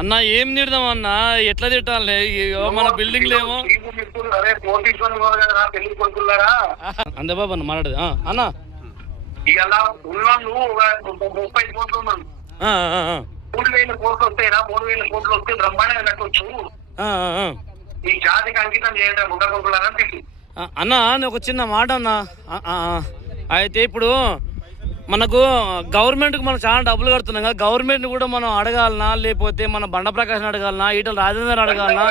అన్న ఏం తిడదాం అన్న, ఎట్లా తిట్టాలి? మన బిల్డింగ్ లేమో అంతే బాబు అన్న మాట్లాడదు అన్న. 3,000 కోట్లు వస్తాయినా, 3,000 కోట్లు వస్తే బ్రహ్మాండంగా కట్టొచ్చు. ఈ జాతికి అంకితం చేయడం ఉండకూడదని అన్న. ఒక చిన్న మాట అన్న. అయితే ఇప్పుడు మనకు గవర్నమెంట్కి మనం చాలా డబ్బులు కడుతున్నాం కదా, గవర్నమెంట్ కూడా మనం అడగాలనా, లేకపోతే మన బండ ప్రకాశం అడగాలనా, ఈటల రాజేందర్ అడగాలనా?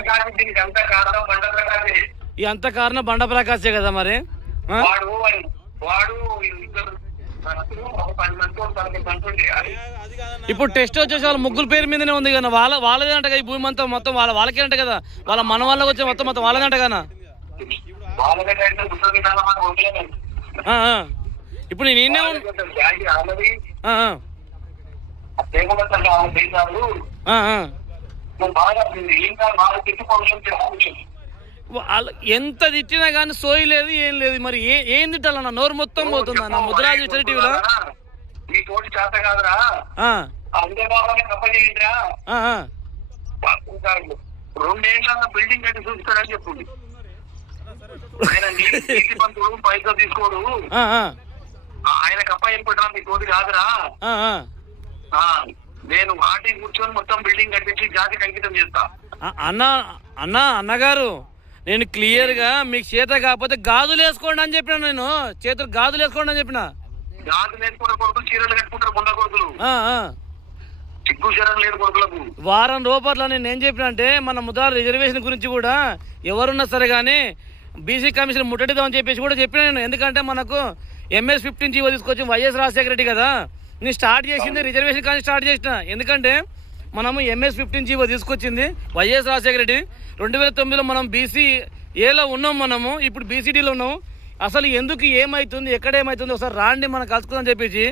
ఈ అంత కారణం బండ ప్రకాశే కదా మరి. ఇప్పుడు టెస్ట్ వచ్చేసి వాళ్ళ ముగ్గురు పేరు మీదనే ఉంది కదా, వాళ్ళదే అంట కదా ఈ భూమి అంతా, మొత్తం వాళ్ళకే అంట కదా, వాళ్ళ మన వాళ్ళకి వచ్చే మొత్తం వాళ్ళదే అంట కదా. ఇప్పుడు నేనే ఎంత తిట్టినా కానీ సోయి లేదు, ఏం లేదు. మరి ఏం తిట్టాలన్న? నోరు మొత్తం పోతుందా నా ముద్రాజు టీవీలో? బిల్డింగ్ కట్టి చూస్తాడని చెప్పింది. పైసలు తీసుకోడు, ఆయన కప్ప అయిపోయినా మీ తోటి కాదురా. నేను మాటి కూర్చొని మొత్తం బిల్డింగ్ కట్టించి జాతికి అంకితం చేస్తా. అన్నగారు, నేను క్లియర్ గా మీకు చేత కాకపోతే గాజులు వేసుకోండి అని చెప్పిన. నేను చేతులు గాజులు వేసుకోండి అని చెప్పిన. గాజులు వేసుకున్న కొడుకులు చీరలు కట్టుకుంటారు, బొండ కొడుకులు, సిగ్గు శరం లేని కొడుకులకు. వారం రూపాయలు నేను ఏం చెప్పిన అంటే, మన ముద్ర రిజర్వేషన్ గురించి కూడా ఎవరున్నా సరే కానీ బీసీ కమిషన్ ముట్టడిదామని చెప్పేసి కూడా చెప్పిన నేను. ఎందుకంటే మనకు MS-15 జీవో తీసుకొచ్చి వైఎస్ రాజశేఖర రెడ్డి కదా, నేను స్టార్ట్ చేసింది రిజర్వేషన్ కానీ స్టార్ట్ చేసిన. ఎందుకంటే మనము MS-15 జీవో తీసుకొచ్చింది వైఎస్ రాజశేఖర రెడ్డి. 2009లో మనం BCAలో ఉన్నాం, మనము ఇప్పుడు BCDలో ఉన్నాము. అసలు ఎందుకు ఏమవుతుంది, ఎక్కడ ఏమవుతుంది ఒకసారి రాండి మనం కలుసుకుందని చెప్పేసి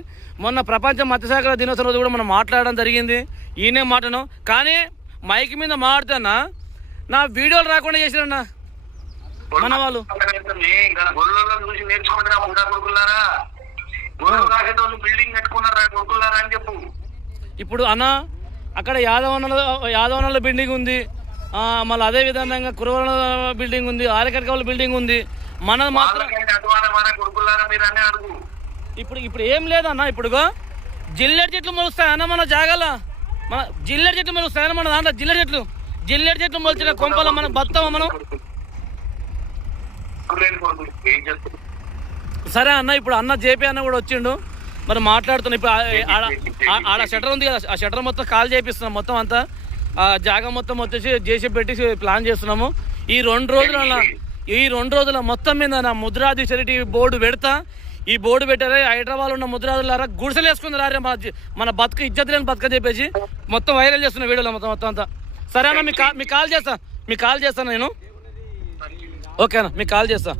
మొన్న ప్రపంచ మత్స్యశాఖ దినోత్సవం రోజు కూడా మనం మాట్లాడడం జరిగింది. ఈయనే మాటను కానీ మైక్ మీద మాట్లాడుతున్నా నా వీడియోలు రాకుండా చేసిరన్నా మన వాళ్ళు. ఇప్పుడు అన్న అక్కడ యాదవనల బిల్డింగ్ ఉంది, మళ్ళీ అదే విధంగా కురవల బిల్డింగ్ ఉంది, ఆరకరకవల బిల్డింగ్ ఉంది. మనది మాత్రం ఇప్పుడు ఏం లేదన్న. ఇప్పుడు జిల్లెడ్ చెట్లు మొలుస్తాయన్న మన జాగాల, మన జిల్లెడ్ చెట్లు మొలుస్తాయన్న మన దాంట్లో. జిల్లెడ్ చెట్లు మొలిచిన కొంపల మనం బతామా మనం? సరే అన్న, ఇప్పుడు అన్న జేపీ అన్న కూడా వచ్చిండు, మరి మాట్లాడుతున్నాం. ఇప్పుడు ఆడ షటర్ ఉంది కదా, ఆ షటర్ మొత్తం కాల్ చేపిస్తున్నాం. మొత్తం అంతా ఆ జాగా మొత్తం వచ్చేసి జేసీబీ పెట్టి ప్లాన్ చేస్తున్నాము. ఈ 2 రోజుల మొత్తం మీద నా ముద్రాది చరిటీ బోర్డు పెడతా. ఈ బోర్డు పెట్టారే హైదరాబాద్ ఉన్న ముద్రాదులారా గుడిసెలు వేసుకుందారా మన బతుకు ఇజ్జత్ లేని బతుక చెప్పేసి మొత్తం వైరల్ చేస్తున్న వీడియోలో మొత్తం అంతా. సరే అన్న, మీకు కాల్ చేస్తాను నేను. ఓకే అన్న, మీకు కాల్ చేస్తా.